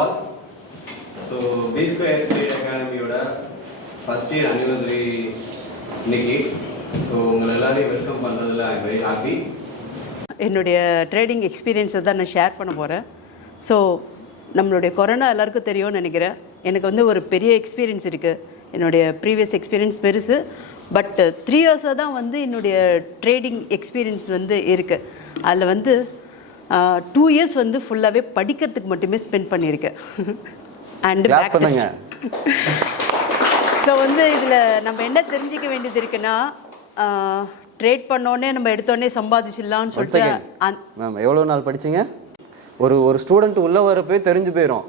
all. So, B2STYEAR Trade Academy first year anniversary இன்னைக்கு. So, உங்களை எல்லாரையும் வெல்கம் பண்ணுறதுல ஐ எம் வெரி ஹாப்பி. என்னுடைய ட்ரேடிங் எக்ஸ்பீரியன்ஸை தான் நான் ஷேர் பண்ண போகிறேன். ஸோ நம்மளுடைய கொரோனா எல்லாருக்கும் தெரியும்னு நினைக்கிறேன். எனக்கு வந்து ஒரு பெரிய எக்ஸ்பீரியன்ஸ் இருக்குது. என்னுடைய ப்ரீவியஸ் எக்ஸ்பீரியன்ஸ் பெருசு. பட் 3 இயர்ஸாக தான் வந்து என்னுடைய ட்ரேடிங் எக்ஸ்பீரியன்ஸ் வந்து இருக்குது. அதில் வந்து 2 இயர்ஸ் வந்து ஃபுல்லாகவே படிக்கிறதுக்கு மட்டுமே ஸ்பெண்ட் பண்ணியிருக்கேன். அண்ட் ஸோ வந்து இதில் நம்ம என்ன தெரிஞ்சிக்க வேண்டியது இருக்குன்னா, ட்ரேட் பண்ணோடனே நம்ம எடுத்தோடனே சம்பாதிச்சிடலான்னு சொல்லிட்டு. மேம் எவ்வளோ நாள் படிச்சிங்க? ஒரு ஸ்டூடெண்ட் உள்ளே வரப்போ தெரிஞ்சு போயிடும்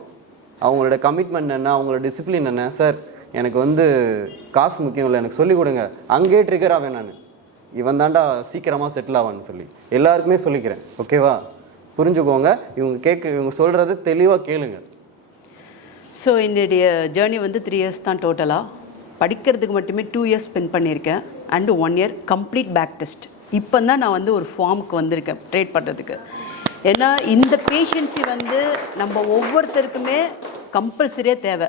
அவங்களோட கமிட்மெண்ட் என்ன, அவங்களோட டிசிப்ளின் என்ன. சார் எனக்கு வந்து காசு முக்கியம் இல்லை, எனக்கு சொல்லிக் கொடுங்க. அங்கேயே ட்ரிகர் ஆவேன் நான், இவன் தாண்டா சீக்கிரமாக செட்டில் ஆவான்னு சொல்லி எல்லாருக்குமே சொல்லிக்கிறேன். ஓகேவா? புரிஞ்சுக்கோங்க. இவங்க சொல்கிறது தெளிவாக கேளுங்க. ஸோ என்னுடைய ஜேர்னி வந்து 3 இயர்ஸ் தான் டோட்டலாக. படிக்கிறதுக்கு மட்டுமே 2 இயர்ஸ் ஸ்பெண்ட் பண்ணியிருக்கேன். And 1 year complete back test. இப்போ தான் நான் வந்து ஒரு ஃபார்முக்கு வந்திருக்கேன் ட்ரேட் பண்ணுறதுக்கு. ஏன்னா இந்த பேஷன்ஸி வந்து நம்ம ஒவ்வொருத்தருக்குமே கம்பல்சரியாக தேவை.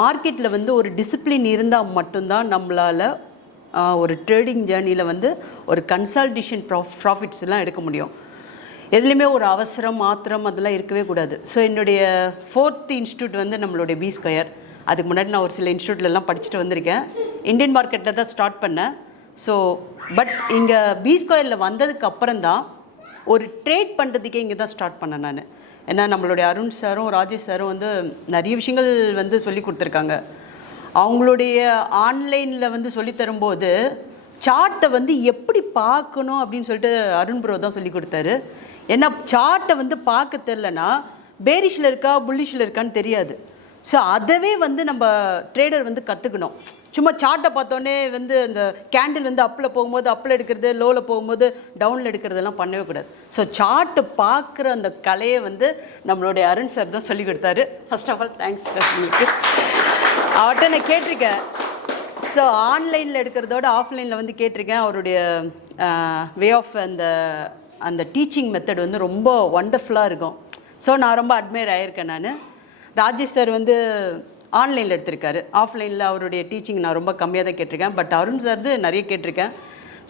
மார்க்கெட்டில் வந்து ஒரு டிசிப்ளின் இருந்தால் மட்டும்தான் நம்மளால் ஒரு ட்ரேடிங் ஜேர்னியில் வந்து ஒரு கன்சால்டேஷன் ப்ராஃபிட்ஸ்லாம் எடுக்க முடியும். எதுலேயுமே ஒரு அவசரம் மாத்திரம் அதெல்லாம் இருக்கவே கூடாது. ஸோ என்னுடைய 4th இன்ஸ்டியூட் வந்து நம்மளுடைய B2STYEAR. அதுக்கு முன்னாடி நான் ஒரு சில இன்ஸ்டியூட்லலாம் படிச்சுட்டு வந்திருக்கேன். இந்தியன் மார்க்கெட்டில் தான் ஸ்டார்ட் பண்ணேன். ஸோ பட் இங்கே B2STYEARல வந்ததுக்கு அப்புறம் தான் ஒரு ட்ரேட் பண்ணுறதுக்கே இங்கே தான் ஸ்டார்ட் பண்ணேன் நான். ஏன்னா நம்மளுடைய அருண் சாரும் ராஜேஷ் சாரும் வந்து நிறைய விஷயங்கள் வந்து சொல்லி கொடுத்துருக்காங்க. அவங்களுடைய ஆன்லைனில் வந்து சொல்லித்தரும்போது சார்ட்டை வந்து எப்படி பார்க்கணும் அப்படின்னு சொல்லிட்டு அருண் ப்ரோ தான் சொல்லி கொடுத்தாரு. ஏன்னா சார்ட்டை வந்து பார்க்க தெரிலனா பேரிஷில் இருக்கா புல்லிஷில் இருக்கான்னு தெரியாது. ஸோ அதவே வந்து நம்ம ட்ரேடர் வந்து கற்றுக்கணும். சும்மா சார்ட்டை பார்த்தோன்னே வந்து அந்த கேண்டில் வந்து அப்பில் போகும்போது அப்பில் எடுக்கிறது, லோவில் போகும்போது டவுனில் எடுக்கிறதெல்லாம் பண்ணவே கூடாது. ஸோ சார்ட்டு பார்க்குற அந்த கலையை வந்து நம்மளுடைய அருண் சார் தான் சொல்லி கொடுத்தாரு. ஃபர்ஸ்ட் ஆஃப் ஆல் தேங்க்ஸ் உங்களுக்கு. அவர்கிட்ட நான் கேட்டிருக்கேன். ஸோ ஆன்லைனில் எடுக்கிறதோட ஆஃப்லைனில் வந்து கேட்டிருக்கேன். அவருடைய வே ஆஃப் அந்த டீச்சிங் மெத்தட் வந்து ரொம்ப ஒண்டர்ஃபுல்லாக இருக்கும். ஸோ நான் ரொம்ப அட்மையர் ஆகியிருக்கேன். நான் ராஜேஷ் சார் வந்து ஆன்லைனில் எடுத்திருக்காரு. ஆஃப்லைனில் அவருடைய டீச்சிங் நான் ரொம்ப கம்மியாக தான் கேட்டிருக்கேன். பட் அருண் சார் நிறைய கேட்டிருக்கேன்.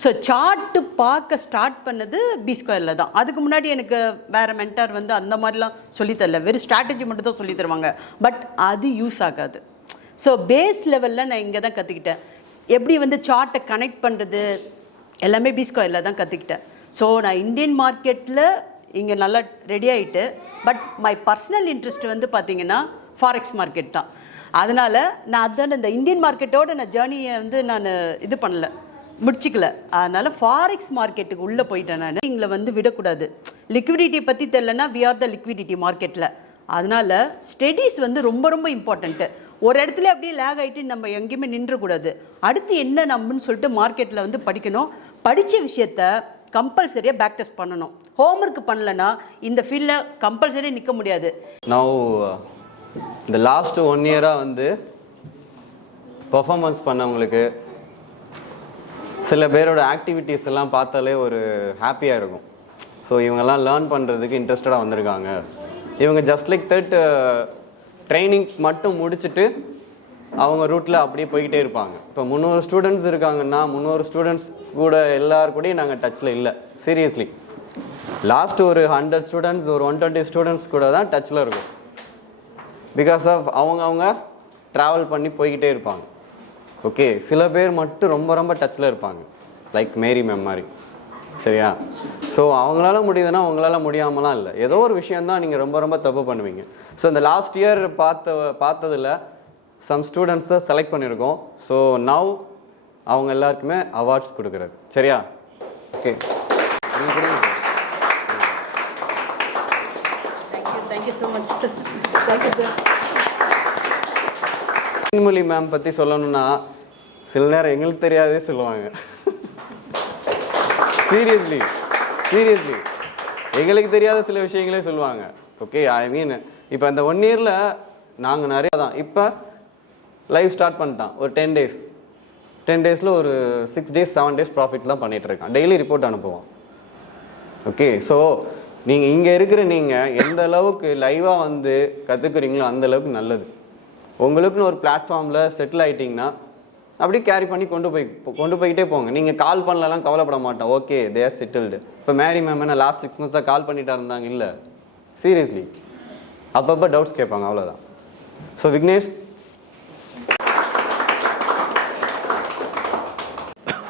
ஸோ சார்ட்டு பார்க்க ஸ்டார்ட் பண்ணது B2STYEARல தான். அதுக்கு முன்னாடி எனக்கு வேறு மென்டார் வந்து அந்த மாதிரிலாம் சொல்லித்தரல. வெறும் ஸ்ட்ராட்டஜி மட்டும் தான் சொல்லி தருவாங்க. பட் அது யூஸ் ஆகாது. ஸோ பேஸ் லெவலில் நான் இங்கே தான் கற்றுக்கிட்டேன். எப்படி வந்து சார்ட்டை கனெக்ட் பண்ணுறது எல்லாமே B2STYEARல தான் கற்றுக்கிட்டேன். ஸோ நான் இந்தியன் மார்க்கெட்டில் இங்கே நல்லா ரெடி ஆகிட்டு, பட் மை பர்சனல் இன்ட்ரெஸ்ட் வந்து பார்த்திங்கன்னா ஃபாரெக்ஸ் மார்க்கெட் தான். அதனால் நான் அதான் இந்த இந்தியன் மார்க்கெட்டோட நான் ஜேர்னியை வந்து நான் இது பண்ணல, முடிச்சிக்கல. அதனால் ஃபாரெக்ஸ் மார்க்கெட்டுக்கு உள்ளே போயிட்டேன். நான் இங்கே வந்து விடக்கூடாது. லிக்விடிட்டி பற்றி தெரிலனா வி ஆர் த லிக்விடிட்டி மார்க்கெட்டில். அதனால் ஸ்டடீஸ் வந்து ரொம்ப ரொம்ப இம்பார்ட்டண்ட்டு. ஒரு இடத்துல அப்படியே லேக் ஆகிட்டு நம்ம எங்கேயுமே நின்றக்கூடாது. அடுத்து என்ன நம்மன்னு சொல்லிட்டு மார்க்கெட்டில் வந்து படிக்கணும். படித்த விஷயத்த கம்பல்சரியாக பேக் டெஸ்ட் பண்ணணும். ஹோம்ஒர்க் பண்ணலன்னா இந்த ஃபீல்டில் கம்பல்சரியாக நிற்க முடியாது. நான் இந்த லாஸ்ட் 1 இயராக வந்து பர்ஃபார்மன்ஸ் பண்ணவங்களுக்கு சில பேரோட ஆக்டிவிட்டீஸ் எல்லாம் பார்த்தாலே ஒரு ஹாப்பியாக இருக்கும். ஸோ இவங்கெல்லாம் லேர்ன் பண்ணுறதுக்கு இன்ட்ரெஸ்டடாக வந்திருக்காங்க. இவங்க ஜஸ்ட் லைக் தட் ட்ரைனிங் மட்டும் முடிச்சுட்டு அவங்க ரூட்டில் அப்படியே போய்கிட்டே இருப்பாங்க. இப்போ 300 ஸ்டூடெண்ட்ஸ் இருக்காங்கன்னா 300 ஸ்டூடெண்ட்ஸ் கூட எல்லாருக்கூடையும் நாங்கள் டச்சில் இல்லை. சீரியஸ்லி லாஸ்ட் ஒரு 100 ஸ்டூடெண்ட்ஸ், ஒரு 120 ஸ்டூடெண்ட்ஸ் கூட தான் டச்சில் இருக்கும். பிகாஸ் ஆஃப் அவங்க ட்ராவல் பண்ணி போய்கிட்டே இருப்பாங்க. ஓகே, சில பேர் மட்டும் ரொம்ப ரொம்ப டச்சில் இருப்பாங்க, லைக் மேரி மேம் மாதிரி. சரியா? ஸோ அவங்களால முடியுதுன்னா அவங்களால முடியாமலாம் இல்லை. ஏதோ ஒரு விஷயந்தான் நீங்கள் ரொம்ப ரொம்ப தப்பு பண்ணுவீங்க. ஸோ இந்த லாஸ்ட் இயர் பார்த்ததில் சம் ஸ்டூடெண்ட்ஸை செலக்ட் பண்ணியிருக்கோம். ஸோ நவ் அவங்க எல்லாருக்குமே அவார்ட்ஸ் கொடுக்குறது. சரியா? ஓகே, நீங்கள் கொடுங்க. Thank you so much. Thank you sir. மொழி மேம் பற்றி சொல்லணும்னா சில நேரம் எங்களுக்கு தெரியாதே சொல்லுவாங்க. சீரியஸ்லி எங்களுக்கு தெரியாத சில விஷயங்களே சொல்லுவாங்க. ஓகே, ஐ மீன் இப்போ இந்த 1 இயரில் நாங்கள் நிறையா தான். இப்போ லைவ் ஸ்டார்ட் பண்ணிட்டான். ஒரு 10 டேஸில் ஒரு 6 days 7 days ப்ராஃபிட் தான் பண்ணிகிட்ருக்கான். டெய்லி ரிப்போர்ட் அனுப்புவான். ஓகே, ஸோ நீங்கள் இங்கே இருக்கிற நீங்கள் எந்த அளவுக்கு லைவாக வந்து கற்றுக்குறீங்களோ அந்த அளவுக்கு நல்லது. உங்களுக்குன்னு ஒரு பிளாட்ஃபார்மில் செட்டில் ஆகிட்டிங்கன்னா அப்படியே கேரி பண்ணி கொண்டு போய்கிட்டே போங்க. நீங்கள் கால் பண்ணலாம் கவலைப்பட மாட்டோம், ஓகே தே ஆர் செட்டில்டு. இப்போ மேரி மேம் என்ன லாஸ்ட் 6 months தான் கால் பண்ணிட்டா இருந்தாங்க? இல்லை, சீரியஸ்லி அப்பப்போ டவுட்ஸ் கேட்பாங்க, அவ்வளோதான். So Vignesh,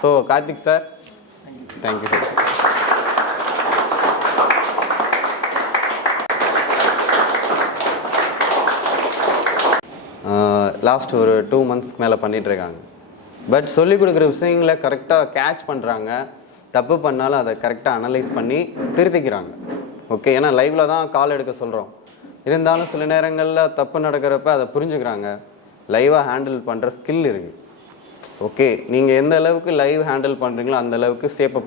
so Karthik sir, thank you sir. Last ஒரு 2 months மேலே பண்ணிகிட்ருக்காங்க. பட் சொல்லிக் கொடுக்குற விஷயங்களை கரெக்டாக கேட்ச் பண்ணுறாங்க. தப்பு பண்ணாலும் அதை கரெக்டாக அனலைஸ் பண்ணி திருத்திக்கிறாங்க. ஓகே, ஏன்னா லைவில் தான் கால் எடுக்க சொல்கிறோம். இருந்தாலும் சில நேரங்களில் தப்பு நடக்கிறப்ப அதை புரிஞ்சுக்கிறாங்க. லைவாக ஹேண்டில் பண்ணுற ஸ்கில் இருக்குது. ஓகே, நீங்கள் எந்த அளவுக்கு லைவ் ஹேண்டில் பண்ணுறீங்களோ அந்த அளவுக்கு சேஃபாக